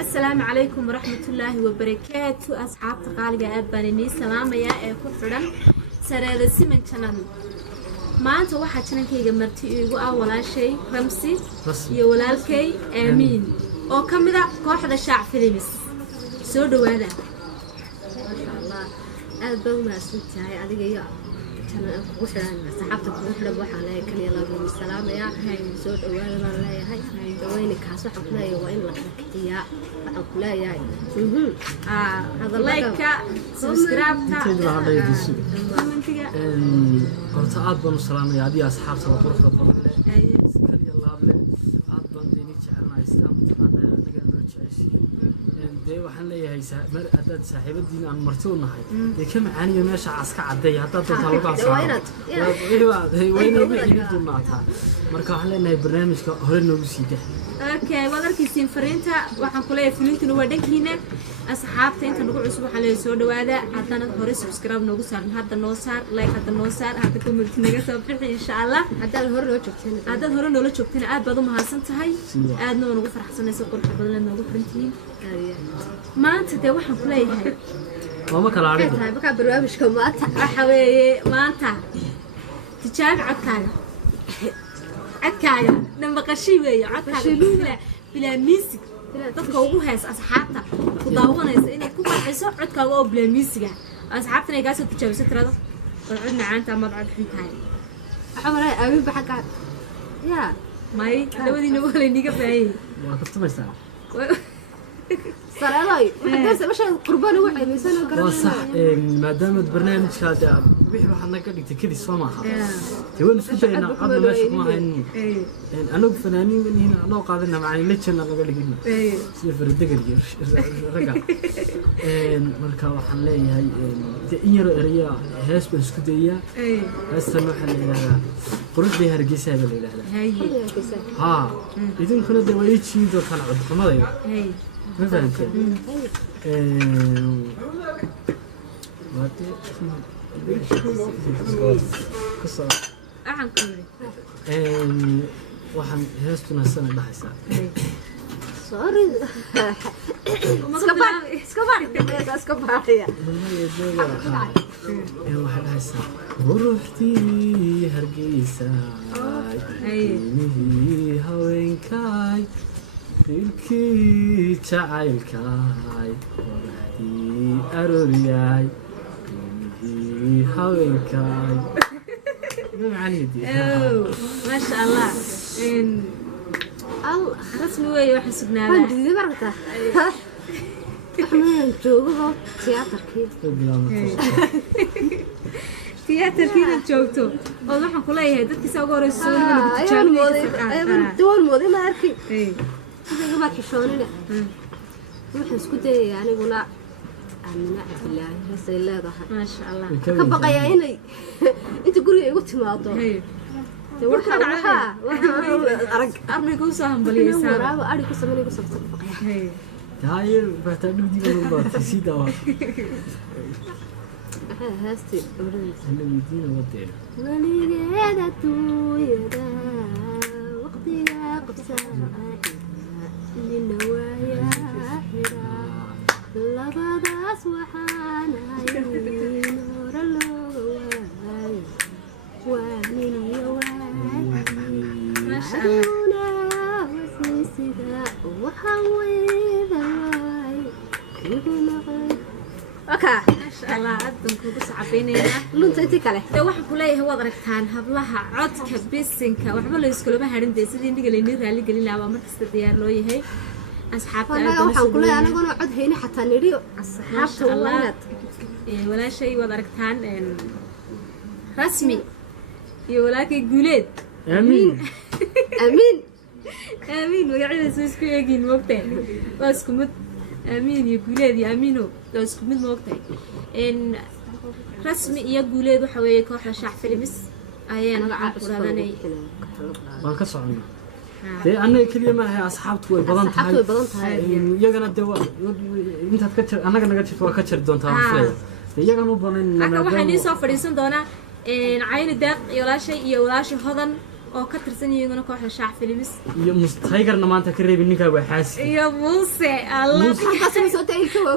السلام عليكم ورحمة الله وبركاته أصحاب تقاليق أبانيني سلام يا كفرا سريدو سيمن channel ما أنت واحد channel كي جمرتي يقول ولا شيء رمسي يولال كي آمين أو كم ذا كوحدة شاع فيلمز سودو هذا ما شاء الله أبو ما سويت هاي هذه جيا channel كفرا صحابتك كفرا بوحنا كلي الله بيم السلام يا هاي سودو هذا ما لا هاي وينك حاسة حقنا وين لك يا لا يا هذا لايك سبسكرايب horta aad baan u salaamaya adiga asxaabta quruxda badan leh kaliya laab leh aad baan deeni jecelnahay islaam taqaanay anaga noo jeceshiin de waxaan leeyahay mar hadaad saaxiibadiina aan marti u nahay de ka macaaniyo meesha aska caday hadaad doonto laga saaray wayna wixii duunaata marka waxaan leenahay barnaamijka hore noogu sii dah okay wadarkiisiin fariinta waxaan ku leeyahay filimtuna waa dhankiina asxaabta inta nagu cusub waxaa leeyahay soo dhawaada haddana hore subscribe noogu saaran hadda noo saar like hadda noo saar hadda comment naga soo bixi insha Allah haddaad hore noola joogteen aad baad u mahadsan tahay aadna waan ugu faraxsanaysaa qurux badan noogu xirantiin maanta de waxaan ku leeyahay mama kala arigo baka barnaamijka maanta waxa weeye maanta tijaab codkaaga nambaqashii weeye codkaaga bila music dadka ugu hees asxaabta ku daawanaysa inay ku farxiso codkaaga oo bila music asxaabtana ay gaasoo tijaabiso tirada oo cod macaanta ama cod xintaay waxa maray aawin baxaga ya may labadiina wala niga baayay waa ka tumaysaa Sareedo hadda meesha qurbaan ugu ceebaysan oo garan صح maadaama barnaamijka hada wixii waxa naga dhigtay kali Soomaha waan isku dayna qadna meesha kuma haynin anagu fanaaniin inayna anoo qaadana macaan lejan naga dhigina sida fardagal iyo raga marka waxaan leeyahay in yar eriya hees baan isku dayaya heestan waxa leeyahay quruxda hargeysa la yiraahdaa ha idinkuna way jiido tan codqamadayda ما فهمت قصة waxaan heestuna sana dhaxaysa sorry iska baariya waxaan dhaxaysaa quruxdii hargeysa ay haweenkay dilkii jacaylkaay wadaadii arooryaay dilkii haweenkaay ما شاء الله الله رسمي ويا واحد سبنا له دي بركة احنا نجوبه تياتر كيف تياتر كيف نجوبته والله حن كلها هدتك سووا رسول من دول مودي ما أركي إذا ما تشوني له وإحنا سكوتي يعني ولا أمين عبد الله رسول الله ضحى ما شاء الله كبقى يا إني أنت قولي قلت ما أطول تورك على أرمي كوسهم بلي سام أرمي كوسهم بلي كوسهم بقى هاي بعتقد دي والله تسيد أوه هاستي أنا مدينة ودين ولي هذا تويدا وقتي قبسة للنوايا حرا لبضاس وحانا نور اللواي وانين يواي ما شاء الله وسيسدا وحوي ذواي اوكي ما شاء الله أدنكم بس عبينينا لونت أنتي كله ده واحد كله هو ضركتان هبلها عدك بسنك وحبله يسكلوا بها رندي سيدين دي قلنا رالي قلنا لا ما تستديار لو يهي أصحاب أنا واحد كله أنا قلنا عد هنا حتى نريو أصحاب الله ولا شيء وضركتان رسمي يولاك جولد آمين آمين آمين وقاعد يسوي يجين وقتين واسكمت آمين يقولي يا آمينو لو سكمل موقتي إن رسمي يقولي ذو حوالي كوحدة شاع فيلمز أيان قراني waan ka soconaa de annaga kaliya ma ahay asxaabtu way badan tahay iyagana de intaad ka jar annaga naga jirto waa ka jari doontaa filayo iyagana u banan waxaan idin soo fadhiisan doonaa cayni deeq iyo walaashay hodan oo ka tirsan iyaguna kooxda Shaac Filims iyo mustaygarna maanta ka reebin ninka waa xaasi iyo muuse Allah xataa soo taayilka waa